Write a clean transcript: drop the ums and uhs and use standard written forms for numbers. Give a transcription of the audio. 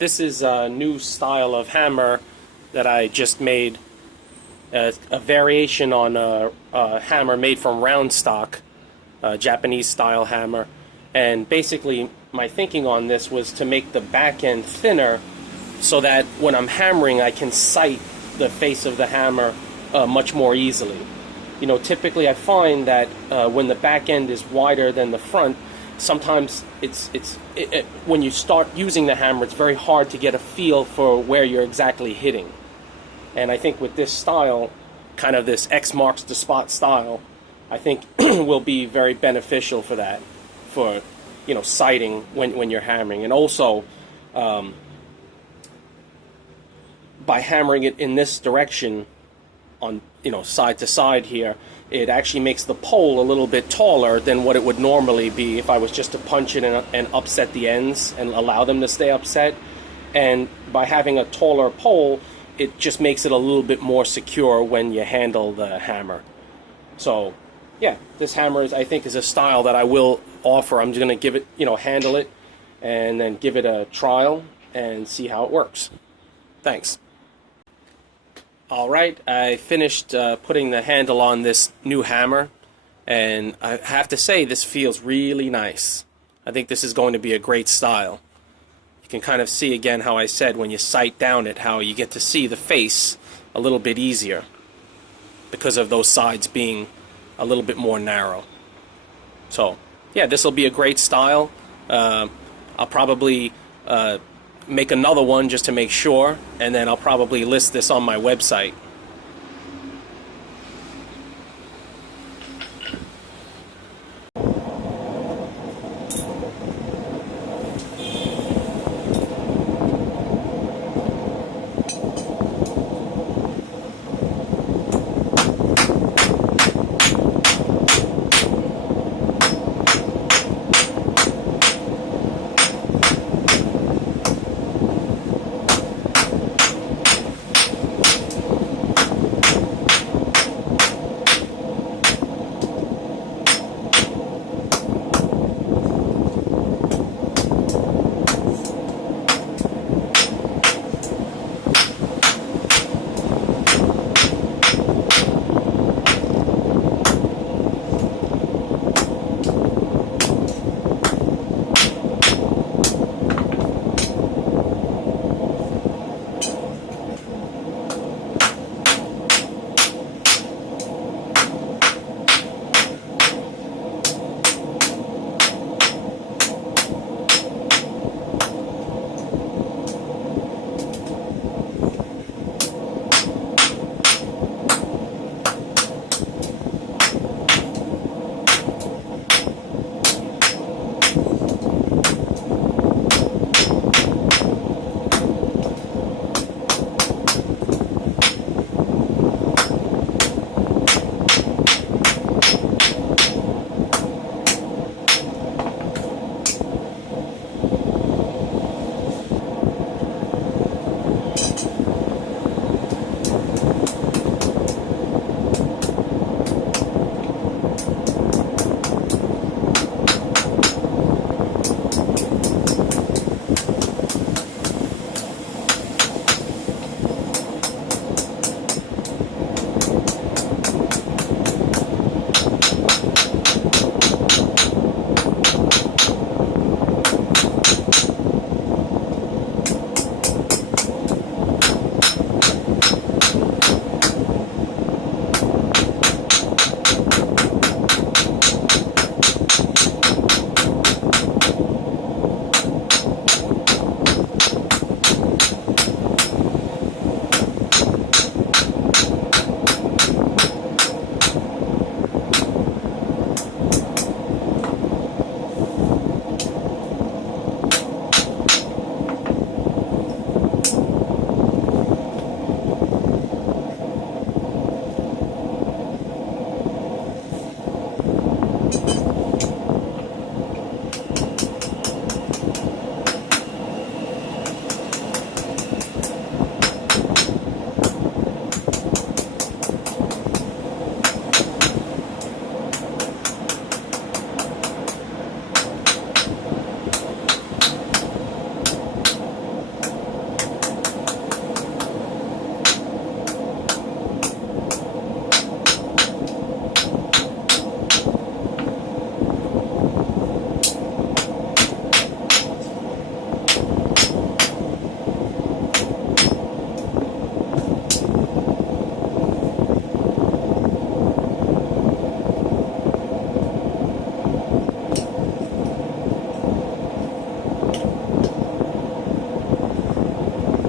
This is a new style of hammer that I just made, a variation on a hammer made from round stock, a Japanese style hammer. And basically my thinking on this was to make the back end thinner so that when I'm hammering I can sight the face of the hammer much more easily. You know, typically I find that when the back end is wider than the front, sometimes when you start using the hammer, it's very hard to get a feel for where you're exactly hitting. And I think with this style, kind of this X marks the spot style, I think will be very beneficial for that, for, you know, sighting when you're hammering. And also, by hammering it in this direction, on, you know, side to side here, it actually makes the pole a little bit taller than what it would normally be if I was just to punch it and upset the ends and allow them to stay upset. And by having a taller pole, it just makes it a little bit more secure when you handle the hammer. So yeah, this hammer I think is a style that I will offer. I'm just going to give it, you know, handle it and then give it a trial and see how it works. Thanks. Alright, I finished putting the handle on this new hammer, and I have to say this feels really nice. I think this is going to be a great style. You can kind of see again how I said when you sight down it, how you get to see the face a little bit easier because of those sides being a little bit more narrow. So yeah, this will be a great style. I'll probably make another one just to make sure, and then I'll probably list this on my website.